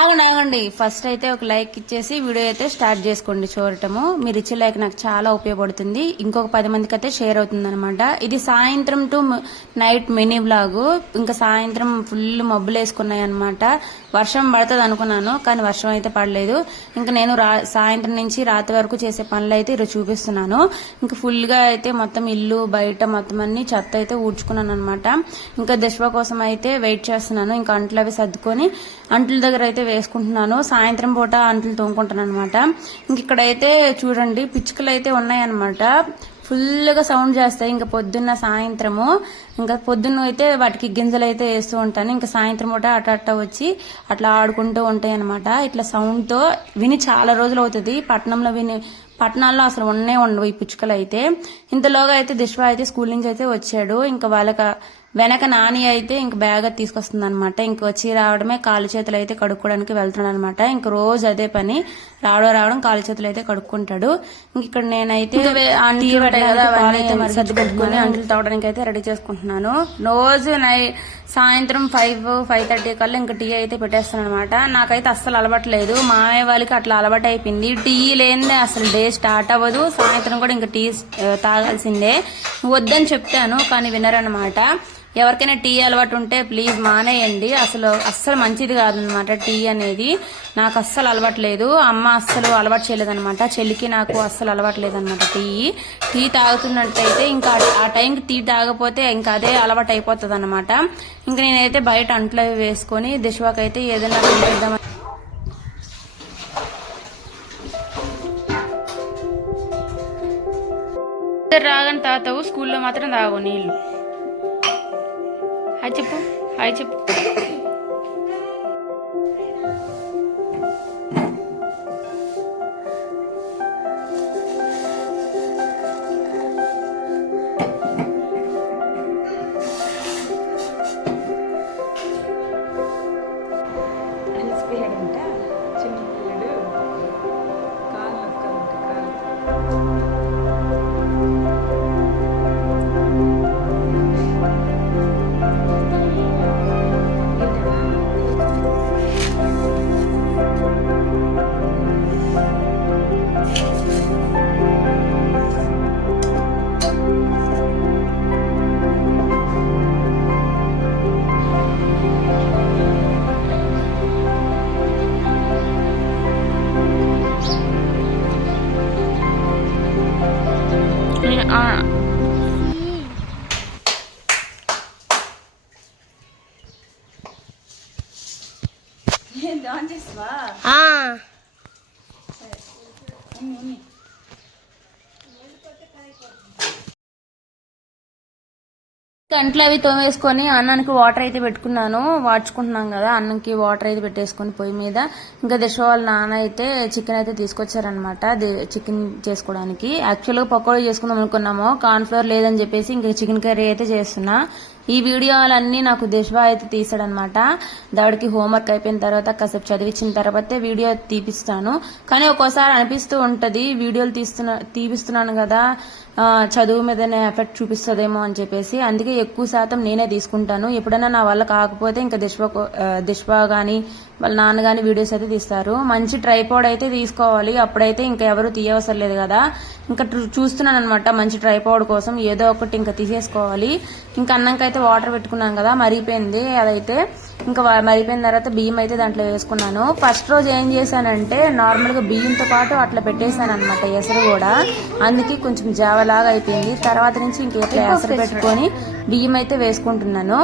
అవును ఆగండి ఫస్ట్ అయితే ఒక లైక్ ఇచ్చేసి వీడియో అయితే స్టార్ట్ చేసుకోండి చూడటము. మీరు ఇచ్చే లైక్ నాకు చాలా ఉపయోగపడుతుంది. ఇంకొక పది మందికి అయితే షేర్ అవుతుంది అనమాట ఇది సాయంత్రం టు నైట్ మినీ బ్లాగ్. ఇంకా సాయంత్రం ఫుల్ మబ్బులు వేసుకున్నాయి అనమాట వర్షం పడుతుంది అనుకున్నాను కానీ వర్షం అయితే పడలేదు. ఇంకా నేను రా సాయంత్రం నుంచి రాత్రి వరకు చేసే పనులు అయితే ఈరోజు చూపిస్తున్నాను. ఇంకా ఫుల్గా అయితే మొత్తం ఇల్లు బయట మొత్తం అన్ని చెత్త అయితే ఊడ్చుకున్నాను అనమాట ఇంకా దశవ కోసం అయితే వెయిట్ చేస్తున్నాను. ఇంకా అంట్లు అవి సర్దుకొని అంట్ల దగ్గర అయితే వేసుకుంటున్నాను. సాయంత్రం పూట అంట్లు తోముకుంటాను అనమాట ఇంక ఇక్కడైతే చూడండి పిచ్చుకలు అయితే ఉన్నాయన్నమాట. ఫుల్గా సౌండ్ చేస్తాయి. ఇంకా పొద్దున్న సాయంత్రము ఇంకా పొద్దున్న అయితే వాటికి గింజలు అయితే వేస్తూ ఉంటాను. ఇంకా సాయంత్రం పూట అట్ట అట్ట వచ్చి అట్లా ఆడుకుంటూ ఉంటాయి అనమాట ఇట్లా సౌండ్తో విని చాలా రోజులు అవుతుంది. పట్టణంలో విని పట్టణాల్లో అసలు ఉన్నే ఉండవు ఈ పిచ్చుకలు అయితే ఇంతలోగా అయితే దిశ్వ అయితే స్కూల్ నుంచి అయితే వచ్చాడు. ఇంకా వాళ్ళకి వెనక నాని అయితే ఇంక బ్యాగ్ తీసుకొస్తుంది అనమాట ఇంక వచ్చి రావడమే కాలు చేతులు అయితే కడుక్కోవడానికి వెళ్తున్నాడు అనమాట ఇంక రోజు అదే పని. రావడం రావడం కాలు చేతులు అయితే కడుక్కుంటాడు. ఇంక ఇక్కడ నేనైతే అంట్లు తవ్వడానికి అయితే రెడీ చేసుకుంటున్నాను. రోజు నై సాయంత్రం ఫైవ్ ఫైవ్ థర్టీ కల్లా ఇంకా టీ అయితే పెట్టేస్తాను అనమాట నాకైతే అస్సలు అలవాట్లేదు మామయ్య వాళ్ళకి అట్లా అలవాటు అయిపోయింది. టీ లేనిదే అసలు డే స్టార్ట్ అవ్వదు. సాయంత్రం కూడా ఇంకా టీ తాగాల్సిందే. వద్దని చెప్తాను కానీ వినరనమాట ఎవరికైనా టీ అలవాటు ఉంటే ప్లీజ్ మానేయండి. అసలు అస్సలు మంచిది కాదనమాట టీ అనేది. నాకు అస్సలు అలవాటు లేదు. అమ్మ అస్సలు అలవాటు చేయలేదనమాట. చెల్లికి నాకు అస్సలు అలవాటు లేదనమాట టీ. టీ తాగుతున్నట్టయితే ఇంకా ఆ- టైంకి టీ తాగపోతే ఇంకా అదే అలవాటు అయిపోతుంది అనమాట ఇంకా నేనైతే బయట అంట్లో వేసుకొని దిశవాక అయితే ఏదైనా చేద్దాం రాగని తాతవు స్కూల్లో మాత్రం తాగు నీళ్ళు. హాయ్ చెప్పు హాయ్ చెప్పు. అలసిపోయాడంట. చిన్న పిల్లడు కాలు నొక్కాలంట కాలు. ఏంది ఆన్ చేస్తావా గంటలు అవి తోమేసుకొని అన్నానికి వాటర్ అయితే పెట్టుకున్నాను. వాడ్చుకుంటున్నాం కదా అన్నంకి వాటర్ అయితే పెట్టేసుకొని పొయ్యి మీద. ఇంకా దశ వాళ్ళ నాన్న అయితే చికెన్ అయితే తీసుకొచ్చారనమాట చికెన్ చేసుకోవడానికి. యాక్చువల్గా పకోడీ చేసుకుందాం అనుకున్నాము. కార్న్ ఫ్లోర్ లేదని చెప్పేసి ఇంకా చికెన్ కర్రీ అయితే చేస్తున్నా. ఈ వీడియోలన్నీ నాకు దేశవా అయితే తీసాడనమాట దాడికి హోంవర్క్ అయిపోయిన తర్వాత కాసేపు చదివించిన తర్వాతే వీడియో తీపిస్తాను. కానీ ఒక్కోసారి అనిపిస్తూ ఉంటది వీడియోలు తీస్తున్నా తీపిస్తున్నాను కదా. చదువు మీదనే ఎఫెక్ట్ చూపిస్తుందేమో అని చెప్పేసి అందుకే ఎక్కువ శాతం నేనే తీసుకుంటాను. ఎప్పుడైనా నా వల్ల కాకపోతే ఇంకా దిష్వా దిష్వ కానీ వాళ్ళ నాన్న కానీ వీడియోస్ అయితే తీస్తారు. మంచి ట్రైపాడ్ అయితే తీసుకోవాలి. అప్పుడైతే ఇంకా ఎవరు తీయవసరం లేదు కదా. ఇంకా చూస్తున్నాను అనమాట మంచి ట్రైపాడ్ కోసం. ఏదో ఒకటి ఇంకా తీసేసుకోవాలి. ఇంకా అన్నంకైతే వాటర్ పెట్టుకున్నాం కదా మరిగిపోయింది. అదైతే ఇంకా మరిగిపోయిన తర్వాత బియ్యం అయితే దాంట్లో వేసుకున్నాను. ఫస్ట్ రోజు ఏం చేశానంటే నార్మల్గా బియ్యంతో పాటు అట్లా పెట్టేశాను అనమాట ఎసరు కూడా. అందుకే కొంచెం జావలాగా అయిపోయింది. తర్వాత నుంచి ఇంక ఎసరు పెట్టుకొని బియ్యం అయితే వేసుకుంటున్నాను.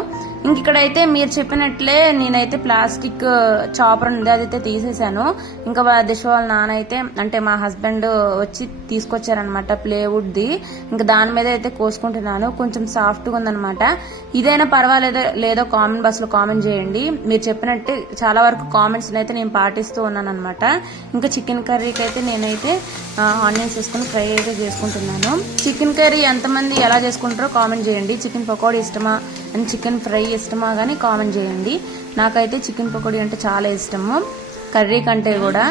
ఇంక ఇక్కడైతే మీరు చెప్పినట్లే నేనైతే ప్లాస్టిక్ uh, చాపర్ ఉంది అదైతే తీసేశాను. ఇంకా దిశ వాళ్ళ నాన్న అయితే అంటే మా హస్బెండ్ వచ్చి తీసుకొచ్చారనమాట ప్లేవుడ్ది. ఇంకా దాని మీద అయితే కోసుకుంటున్నాను. కొంచెం సాఫ్ట్గా ఉందనమాట ఇదైనా పర్వాలేదో లేదో కామెంట్ బాక్స్ కామెంట్ చేయండి. మీరు చెప్పినట్టు చాలా వరకు కామెంట్స్ అయితే నేను పాటిస్తూ ఉన్నాను అనమాట ఇంకా చికెన్ కర్రీకి అయితే నేనైతే ఆనియన్స్ వేసుకుని ఫ్రై అయితే చేసుకుంటున్నాను. చికెన్ కర్రీ ఎంతమంది ఎలా చేసుకుంటారో కామెంట్ చేయండి. చికెన్ పకోడీ ఇష్టమా? అండ్ చికెన్ ఫ్రై ఇష్టమా కానీ కామెంట్ చేయండి. నాకైతే చికెన్ పకోడీ అంటే చాలా ఇష్టము. కర్రీ కంటే కూడా.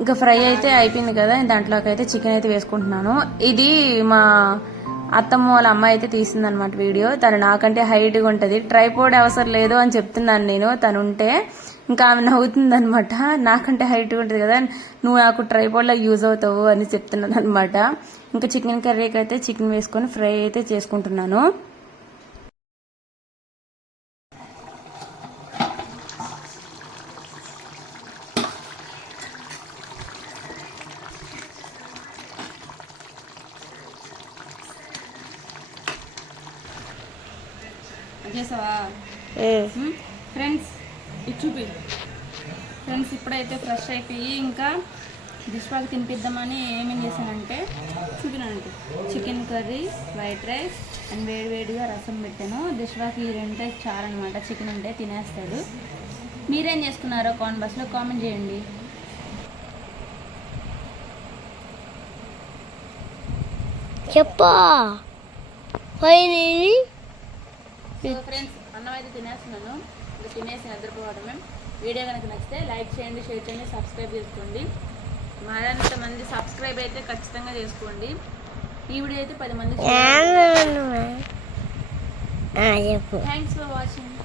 ఇంకా ఫ్రై అయితే అయిపోయింది కదా దాంట్లోకి అయితే చికెన్ అయితే వేసుకుంటున్నాను. ఇది మా అత్తమ్మ వాళ్ళ అమ్మాయి అయితే తీసిందనమాట వీడియో. తను నాకంటే హైట్గా ఉంటుంది. ట్రైపోడ్ అవసరం లేదు అని చెప్తున్నాను నేను. తను ఉంటే ఇంకా ఆమె నవ్వుతుంది అనమాట నాకంటే హైట్గా ఉంటుంది కదా నువ్వు నాకు ట్రైపోర్డ్లో యూజ్ అవుతావు అని చెప్తున్నాను అనమాట ఇంకా చికెన్ కర్రీకి అయితే చికెన్ వేసుకొని ఫ్రై అయితే చేసుకుంటున్నాను. చేసావా? ఫ్రెండ్స్ ఇది చూపి. ఫ్రెండ్స్ ఇప్పుడైతే ఫ్రెష్ అయిపోయి ఇంకా డిష్వాకి తినిపిద్దామని ఏమేం చేశానంటే చూపినానంటే chicken curry white rice and వేడి వేడిగా రసం పెట్టాను. డిష్వాకి ఈ రెండు రైస్ చాలన్నమాట. చికెన్ ఉంటే తినేస్తాడు. మీరేం చేసుకున్నారో కాన్ బస్లో కామెంట్ చేయండి. చెప్పా. ఫైనలీ సో ఫ్రెండ్స్ అన్నం అయితే తినేస్తున్నాను. ఇంకా తినేసి నిద్రపోవడమే. వీడియో కనుక నచ్చితే లైక్ చేయండి షేర్ చేయండి సబ్స్క్రైబ్ చేసుకోండి. మరింత మంది సబ్స్క్రైబ్ అయితే ఖచ్చితంగా చేసుకోండి. ఈ వీడియో అయితే పది చెప్పు. Thanks for watching